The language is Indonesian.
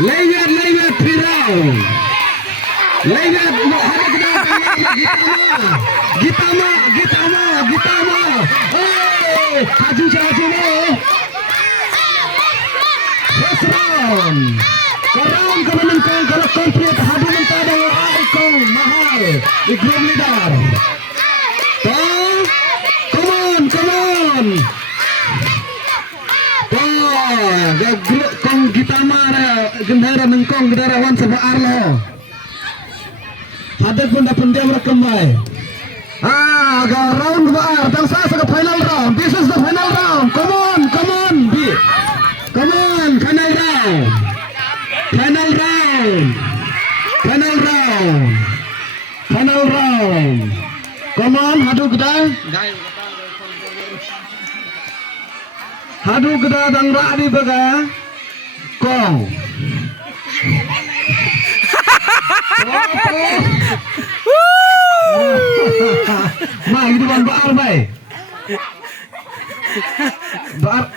Lewat viral. Lewat ada Gitama. Haju Hasran. Karam kemenangkan kalau komplit hadu mentada Aikong mahal. Ikram leader. Come on. Kong Gitama gendara nengkong gendarawan sama Arlo. Hadir pun dapat dia merekam. Round bar dan saya ke final round. This is the final round. Come on, B. Come on, final round. Come on, hadu kita dan radi baga. Kong. Mai itu ban bar mai. Bar